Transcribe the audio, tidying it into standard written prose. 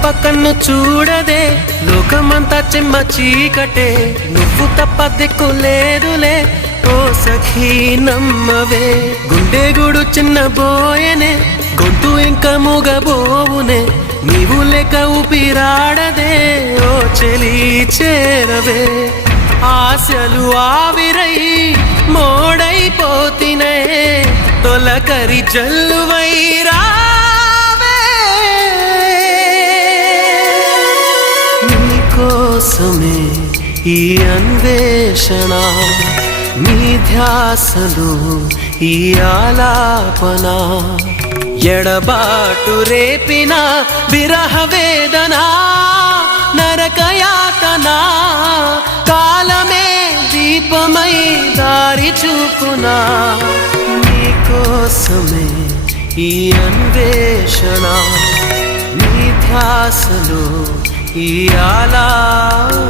తప్ప కన్ను చూడదే, లోకమంతా చెమ్మ చీకటే, నువ్వు తప్ప దిక్కు లేదులే ఓ సఖీ నమ్మవే. గుండె గూడు చిన్న బోయనే, గొంతు ఇంకా మూగబోవునే, నీవు లేక ఊపిరాడదే ఓ చెలి చేరవే. ఆశలు ఆవిరై మోడైపోతినే, తొలకరి జల్లువై రావే. నీకోసమే ఈ అన్వేషణ, నీ ధ్యాసలో ఈ ఆలాపన, ఎడబాటు రేపిన విరహ వేదన, నరకయాతన, కాలమే దీపమై దారి చూపునా. నీకోసమే ఈ అన్వేషణ, నీ ధ్యాసలో ఈ ఆలాపన.